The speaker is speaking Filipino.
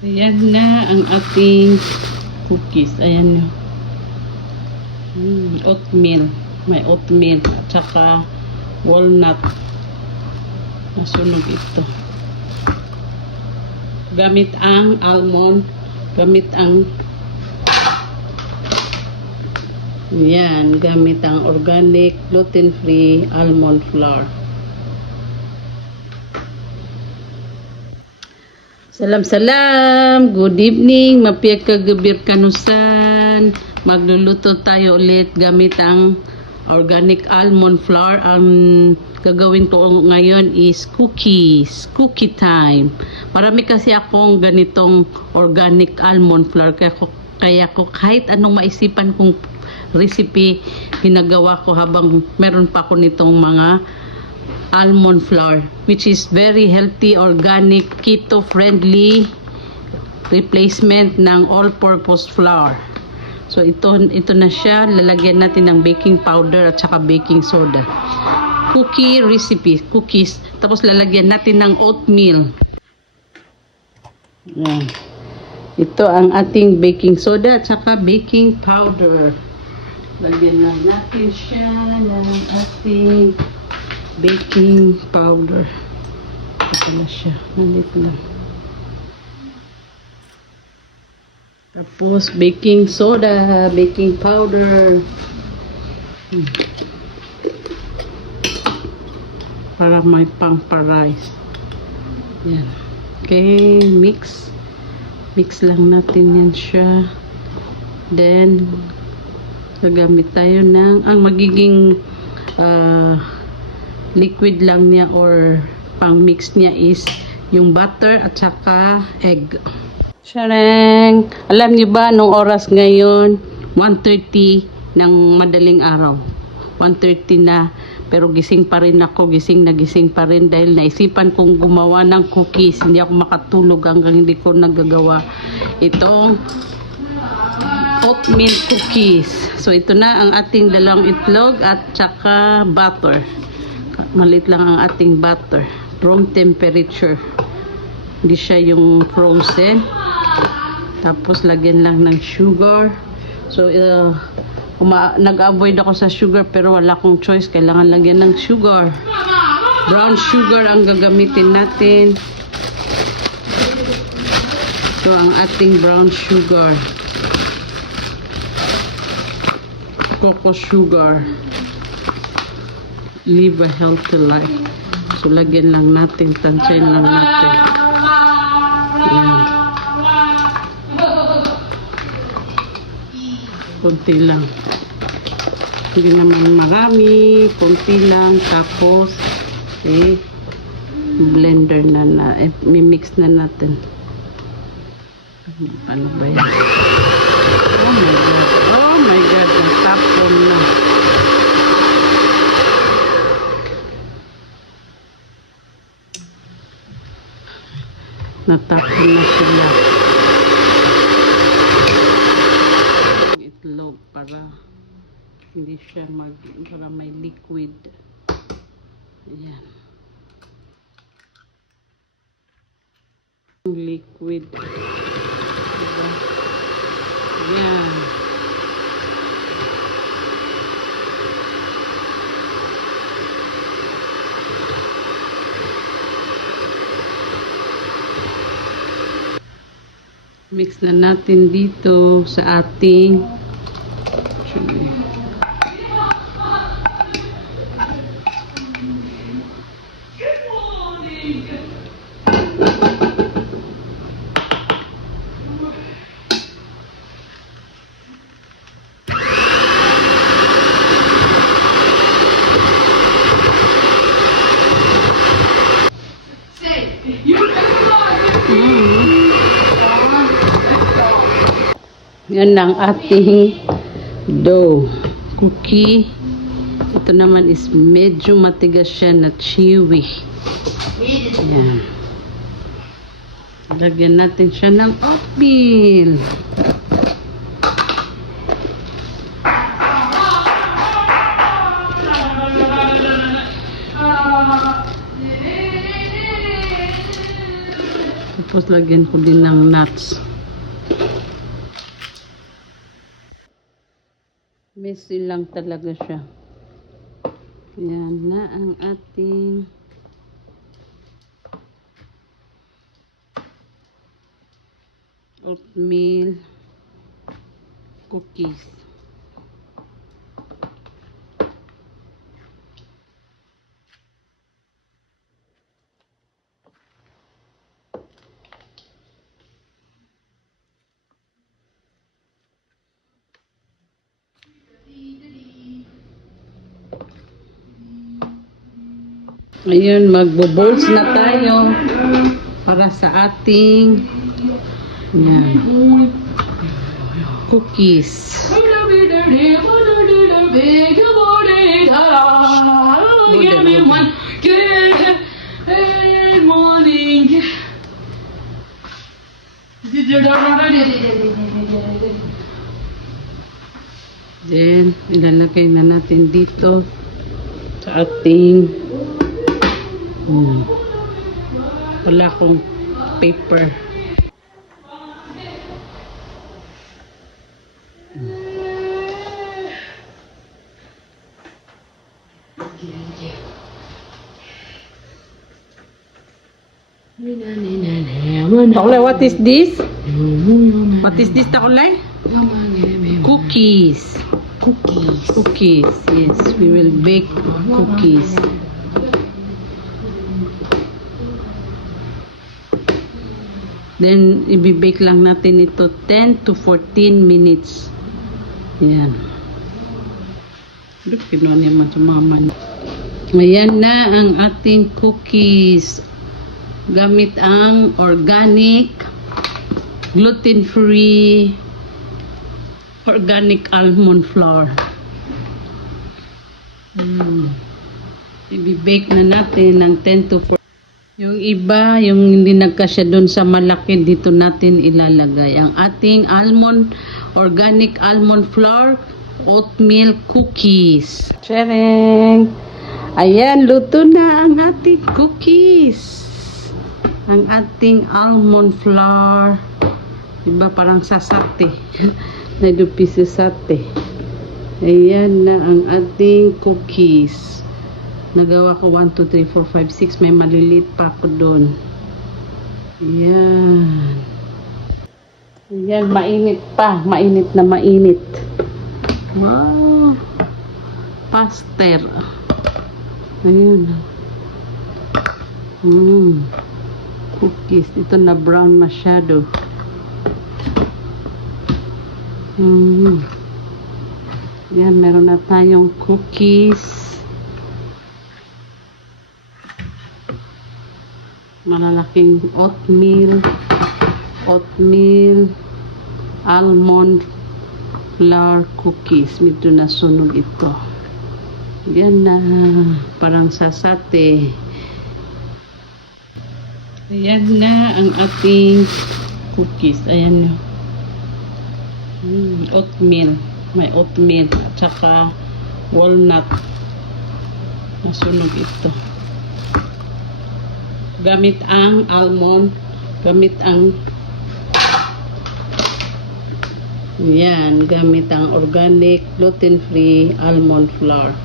Ayan na ang ating cookies. Ayan nyo. Oatmeal. May oatmeal at saka walnut. Nasunog ito. Gamit ang almond. Gamit ang gamit ang organic, gluten-free almond flour. Salam! Good evening! Mapiyag kagabir kanusan. Magluluto tayo ulit gamit ang organic almond flour. Ang gagawin ko ngayon is cookies. Cookie time. Marami kasi akong ganitong organic almond flour. Kaya ko kahit anong maisipan kong recipe, ginagawa ko habang meron pa ako nitong mga almond flour, which is very healthy, organic, keto friendly replacement ng all-purpose flour. So ito na siya. Lalagyan natin ng baking powder at saka baking soda. Cookie recipe, cookies. Tapos lalagyan natin ng oatmeal. Yan. Ito ang ating baking soda at saka baking powder. Lagyan lang natin siya ng ating baking powder. Ito na siya. Nandito lang. Tapos baking soda, baking powder. Para may pang-rice. Yan. Okay, mix. Mix lang natin yan siya. Then gagamit tayo ng ang magiging liquid lang niya or pang mix niya is yung butter at saka egg. Shareng! Alam niyo ba nung oras ngayon 1:30 ng madaling araw? 1:30 na, pero gising pa rin ako, gising pa rin dahil naisipan kong gumawa ng cookies. Hindi ako makatulog hanggang hindi ko nagagawa itong oatmeal cookies. So ito na ang ating dalawang itlog at saka butter. Malit lang ang ating butter. Room temperature. Hindi siya yung frozen. Tapos lagyan lang ng sugar. So nag-avoid ako sa sugar pero wala akong choice. Kailangan lagyan ng sugar. Brown sugar ang gagamitin natin. Ito ang ating brown sugar. Cocoa sugar. Live a healthy life. So lagyan lang natin, tansyahin lang natin. Yan. Konti lang. Hindi naman marami, konti lang. Tapos blender na mimix na natin. Ano ba yan? Oh my god, natapon na. Natapon na sila. Itlog para hindi siya para may liquid. Ayan. Liquid. Diba? Ayan. Mix na natin dito sa ating yan ang ating dough cookie. Ito naman is medyo matigas siya na chewy. Ayan. Lagyan natin siya ng oatmeal. Tapos lagyan ko din ng nuts. Messy lang talaga siya. Yan na ang ating oatmeal cookies. Ngayon, magbo-bowls na tayo para sa ating cookies. Then, ilalagay na natin dito sa ating wala akong paper. Takulay, what is this? What is this, Takulay? Cookies. Cookies. Yes, we will bake cookies. Then, i-bake lang natin ito 10 to 14 minutes. Yan. Look, kinuha niya man sa mama niya. Ayan na ang ating cookies. Gamit ang organic, gluten-free, organic almond flour. I-bake na natin ng 10 to 14. Yung iba, yung hindi nagkasya doon sa malaki, dito natin ilalagay. Ang ating organic almond flour, oatmeal cookies. Tcharing! Ayan, luto na ang ating cookies. Ang ating almond flour. Iba parang sa sate. Naidupi sa sate. Ayan na ang ating cookies. Nagawa ko 1, 2, 3, 4, 5, 6. May malilit pa ako doon. Ayan. Ayan, mainit pa. Mainit na mainit. Wow. Paster. Ayan. Cookies. Ito na brown masyado. Ayan, meron na tayong cookies. Malalaking oatmeal almond flour cookies. Medyo nasunog ito. Yan na, parang sa sate. Ayan na ang ating cookies. Ayan. Oatmeal. May oatmeal at saka walnut. Nasunog ito. Gamit ang almond, gamit ang organic gluten-free almond flour.